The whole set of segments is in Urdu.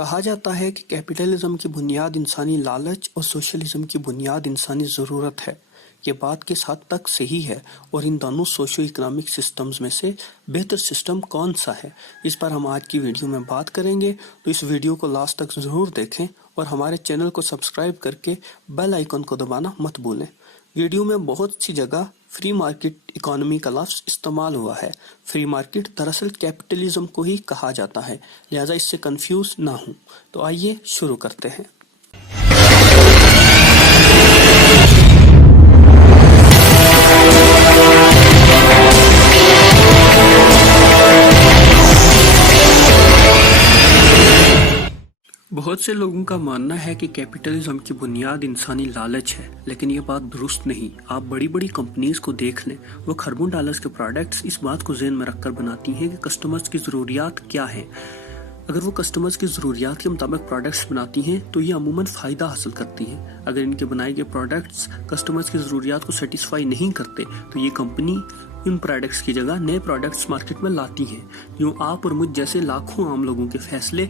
کہا جاتا ہے کہ کیپٹلزم کی بنیاد انسانی لالچ اور سوشلزم کی بنیاد انسانی ضرورت ہے۔ یہ بات کس حد تک صحیح ہے اور ان دونوں سوشو اکنامک سسٹمز میں سے بہتر سسٹم کون سا ہے، اس پر ہم آج کی ویڈیو میں بات کریں گے۔ تو اس ویڈیو کو لاسٹ تک ضرور دیکھیں اور ہمارے چینل کو سبسکرائب کر کے بیل آئیکن کو دبانا مت بھولیں۔ ویڈیو میں بہت سی جگہ فری مارکیٹ اکانومی کا لفظ استعمال ہوا ہے۔ فری مارکیٹ دراصل کیپٹلزم کو ہی کہا جاتا ہے، لہذا اس سے کنفیوز نہ ہوں۔ تو آئیے شروع کرتے ہیں۔ بہت سے لوگوں کا ماننا ہے کہ کیپٹلزم کی بنیاد انسانی لالچ ہے، لیکن یہ بات درست نہیں۔ آپ بڑی بڑی کمپنیز کو دیکھ لیں، وہ خربوں ڈالرز کے پروڈکٹس اس بات کو ذہن میں رکھ کر بناتی ہیں کہ کسٹمرز کی ضروریات کیا ہیں۔ اگر وہ کسٹمرز کی ضروریات کے مطابق پروڈکٹس بناتی ہیں تو یہ عموماً فائدہ حاصل کرتی ہیں۔ اگر ان کے بنائے گئے پروڈکٹس کسٹمرز کی ضروریات کو سیٹسفائی نہیں کرتے تو یہ کمپنی ان پروڈکٹس کی جگہ نئے پروڈکٹس مارکیٹ میں لاتی ہیں۔ یوں آپ اور مجھ جیسے لاکھوں عام لوگوں کے فیصلے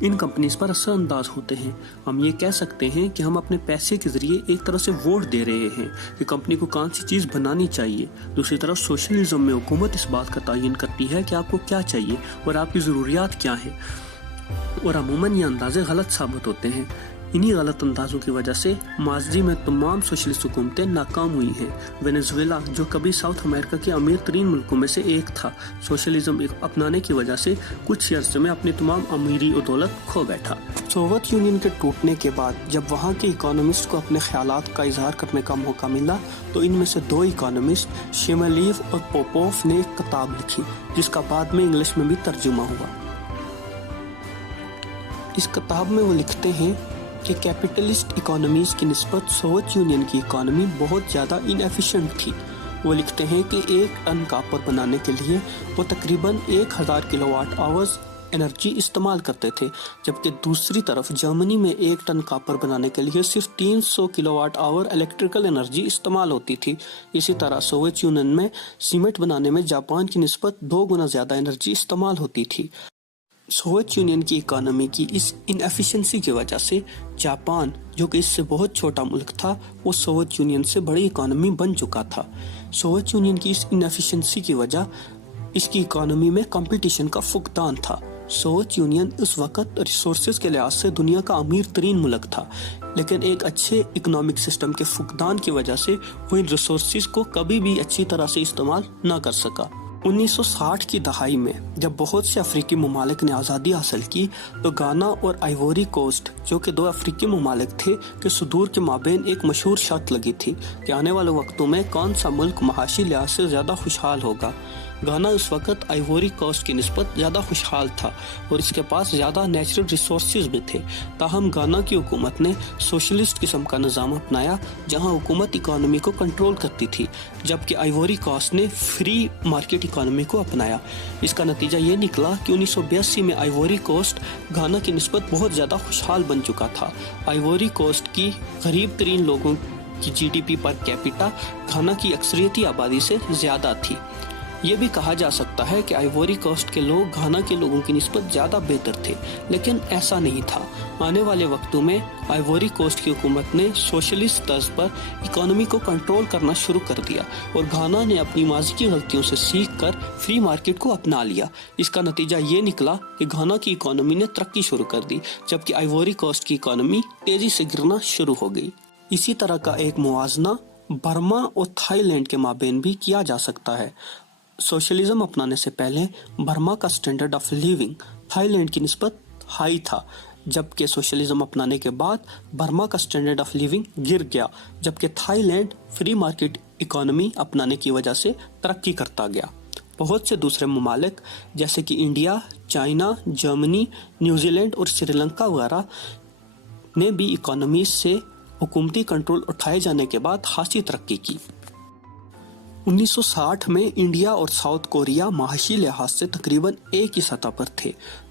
ان کمپنیز پر اثر انداز ہوتے ہیں۔ ہم یہ کہہ سکتے ہیں کہ ہم اپنے پیسے کے ذریعے ایک طرح سے ووٹ دے رہے ہیں کہ کمپنی کو کون سی چیز بنانی چاہیے۔ دوسری طرف سوشلزم میں حکومت اس بات کا تعین کرتی ہے کہ آپ کو کیا چاہیے اور آپ کی ضروریات کیا ہیں، اور عموماً یہ اندازے غلط ثابت ہوتے ہیں۔ انہی غلط اندازوں کی وجہ سے ماضی میں تمام سوشلسٹ حکومتیں ناکام ہوئی ہیں۔ وینزویلا، جو کبھی ساؤتھ امریکہ کے امیر ترین ملکوں میں سے ایک تھا، سوشلزم اپنانے کی وجہ سے کچھ ہی عرصے میں اپنی تمام امیری و دولت کھو بیٹھا۔ سوویت یونین کے ٹوٹنے کے بعد جب وہاں کے اکانومسٹ کو اپنے خیالات کا اظہار کرنے کا موقع ملا تو ان میں سے دو اکانومسٹ شیمولیف اور پوپوف نے ایک کتاب لکھی جس کا بعد میں انگلش میں بھی ترجمہ ہوا۔ اس کتاب میں وہ لکھتے ہیں کہ کیپٹلسٹ اکانومیز کی نسبت سوویت یونین کی اکانومی بہت زیادہ انیفیشنٹ تھی۔ وہ لکھتے ہیں کہ ایک ٹن کاپر بنانے کے لیے وہ تقریباً 1000 کلو واٹ آورز انرجی استعمال کرتے تھے، جبکہ دوسری طرف جرمنی میں ایک ٹن کاپر بنانے کے لیے صرف 300 کلو واٹ آور الیکٹریکل انرجی استعمال ہوتی تھی۔ اسی طرح سوویت یونین میں سیمنٹ بنانے میں جاپان کی نسبت 2 گنا زیادہ انرجی استعمال ہوتی تھی۔ سوویت یونین کی اکانومی کی اس انیفیشنسی کی وجہ سے جاپان، جو کہ اس سے بہت چھوٹا ملک تھا، وہ سوویت یونین سے بڑی اکانومی بن چکا تھا۔ سوویت یونین کی اس انیفیشنسی کی وجہ اس کی اکانومی میں کمپٹیشن کا فقدان تھا۔ سوویت یونین اس وقت ریسورسز کے لحاظ سے دنیا کا امیر ترین ملک تھا، لیکن ایک اچھے اکنامک سسٹم کے فقدان کی وجہ سے وہ ان ریسورسز کو کبھی بھی اچھی طرح سے استعمال نہ کر سکا۔ 1960 کی دہائی میں جب بہت سے افریقی ممالک نے آزادی حاصل کی تو گانا اور آئیوری کوسٹ، جو کہ 2 افریقی ممالک تھے، کے صدور کے مابین ایک مشہور شرط لگی تھی کہ آنے والے وقتوں میں کون سا ملک معاشی لحاظ سے زیادہ خوشحال ہوگا۔ گانا اس وقت آئیوری کوسٹ کی نسبت زیادہ خوشحال تھا اور اس کے پاس زیادہ نیچرل ریسورسز بھی تھے، تاہم گانا کی حکومت نے سوشلسٹ قسم کا نظام اپنایا جہاں حکومت اکانومی کو کنٹرول کرتی تھی، جبکہ آئیوری کوسٹ نے فری مارکیٹ اکانومی کو اپنایا۔ اس کا نتیجہ یہ نکلا کہ 1982 میں آئیوری کوسٹ گانا کی نسبت بہت زیادہ خوشحال بن چکا تھا۔ آئیوری کوسٹ کی غریب ترین لوگوں کی G D P per capita گانا کی اکثریتی آبادی سے زیادہ تھی۔ یہ بھی کہا جا سکتا ہے کہ آئیوری کوسٹ کے لوگ گھانا کے لوگوں کی نسبت زیادہ بہتر تھے، لیکن ایسا نہیں تھا۔ آنے والے وقتوں میں آئیوری کوسٹ کی حکومت نے سوشلسٹ طرز پر اکانومی کو کنٹرول کرنا شروع کر دیا اور گھانا نے اپنی ماضی کی غلطیوں سے سیکھ کر فری مارکیٹ کو اپنا لیا۔ اس کا نتیجہ یہ نکلا کہ گھانا کی اکانومی نے ترقی شروع کر دی، جبکہ آئیوری کوسٹ کی اکانومی تیزی سے گرنا شروع ہو گئی۔ اسی طرح کا ایک موازنہ برما اور تھائی لینڈ کے مابین بھی کیا جا سکتا ہے۔ سوشلزم اپنانے سے پہلے برما کا standard of living Thailand کی نسبت ہائی تھا، جبکہ سوشلزم اپنانے کے بعد برما کا سٹینڈرڈ آف لیونگ گر گیا، جبکہ Thailand free market economy اپنانے کی وجہ سے ترقی کرتا گیا۔ بہت سے دوسرے ممالک جیسے کہ India, China, Germany, New Zealand اور سری لنکا وغیرہ نے بھی اکانومی سے حکومتی کنٹرول اٹھائے جانے کے بعد خاصی ترقی کی۔ 1960 میں انڈیا اور ساؤتھ کوریا معاشی لحاظ سے تقریباً ایک ہی سطح پر تھے۔